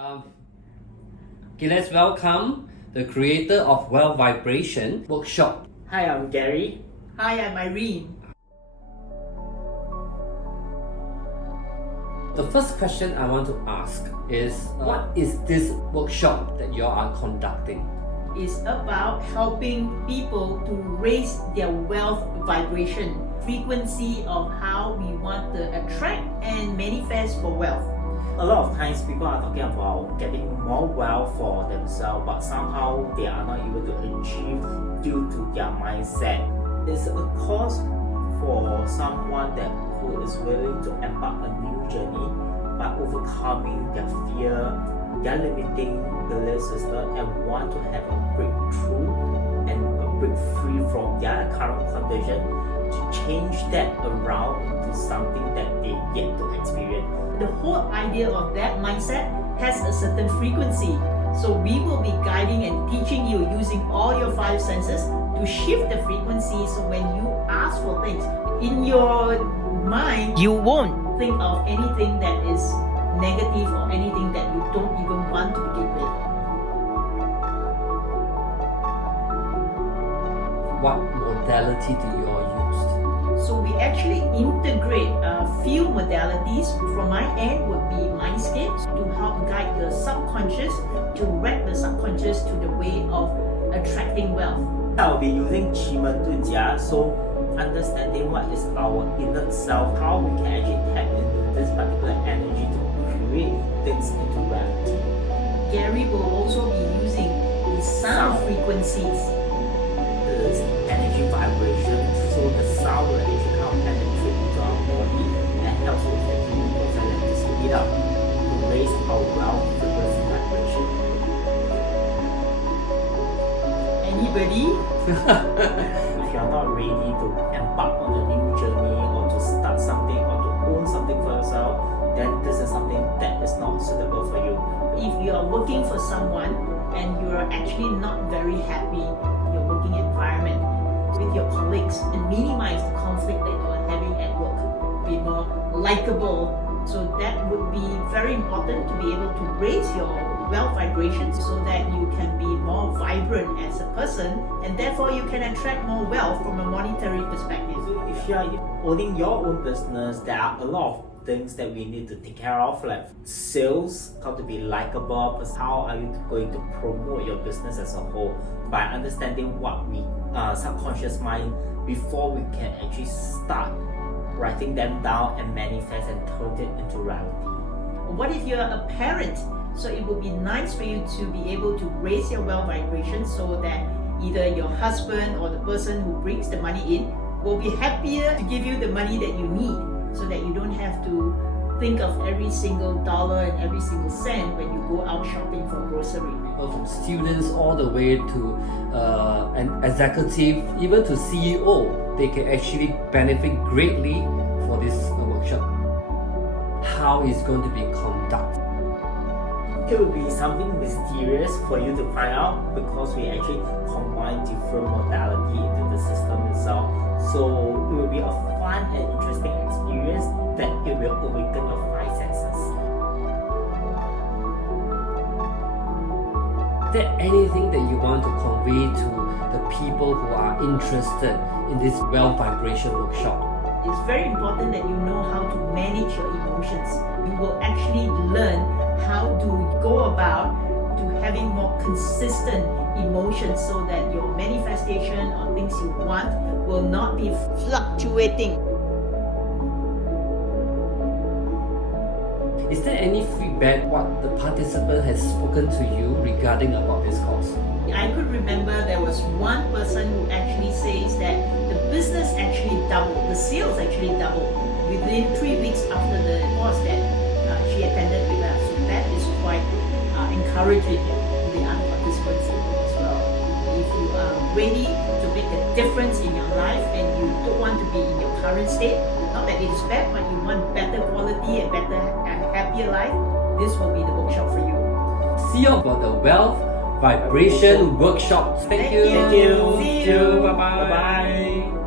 Okay, let's welcome the creator of Wealth Vibration workshop. Hi, I'm Gary. Hi, I'm Irene. The first question I want to ask is, what is this workshop that you are conducting? It's about helping people to raise their wealth vibration, frequency of how we want to attract and manifest for wealth. A lot of times people are talking about getting more wealth for themselves, but somehow they are not able to achieve due to their mindset. It's a course for someone who is willing to embark a new journey by overcoming their fear, their limiting belief system, and want to have a breakthrough and a break free from their current condition to change that around into something that they get to experience. The whole idea of that mindset has a certain frequency. So we will be guiding and teaching you using all your 5 senses to shift the frequency, so when you ask for things, in your mind, you won't think of anything that is negative or anything that you don't even want to begin with. What modality do you all use? So we actually integrate a few modalities. From my end would be MINDSCAPE to help guide the subconscious, to direct the subconscious to the way of attracting wealth. I'll be using QIMEN DUNJIA, so understanding what is our inner self, how we can actually tap into this particular energy to create things into reality. Gary will also be using the sound frequencies. This energy vibration, so the sound will actually come penetrate into our body and helps with the healing process and to speed up to raise our wealth frequency vibration. Anybody? If you are not ready to embark on a new journey or to start something or to own something for yourself, then this is something that is not suitable for you. If you are working for someone and you are actually not very happy in your working environment with your colleagues, and minimize the conflict that you are having at work, be more likable. So that would be very important to be able to raise your wealth vibrations so that you can be more vibrant as a person, and therefore you can attract more wealth from a monetary perspective. So if you are owning your own business, there are a lot of things that we need to take care of, like sales, how to be likable, how are you going to promote your business as a whole, by understanding what we subconscious mind before we can actually start writing them down and manifest and turn it into reality. What if you're a parent? So it would be nice for you to be able to raise your wealth vibration so that either your husband or the person who brings the money in will be happier to give you the money that you need, so that you don't have to think of every single dollar and every single cent when you go out shopping for grocery. From students all the way to an executive, even to CEO, they can actually benefit greatly for this workshop. How is going to be conducted? It will be something mysterious for you to find out, because we actually combine different modality into the system itself. So it will be a fun and interesting experience that it will awaken your 5 senses. Is there anything that you want to convey to the people who are interested in this wealth vibration workshop? It's very important that you know how to manage your emotions. You will actually learn how to go about to having more consistent emotions, so that your manifestation or things you want will not be fluctuating. Is there any feedback what the participant has spoken to you regarding about this course? I could remember there was one person who actually says that the business actually doubled, the sales actually doubled within 3 weeks after the course that she attended with us. So that is quite encouraging to the other participants as well. If you are ready to make a difference in your life and you don't want to be in your current state, not that it is bad, but you want better quality and better and happier life, this will be the workshop for you. See you for the Wealth Vibration Workshop. Thank you. See you. Bye bye.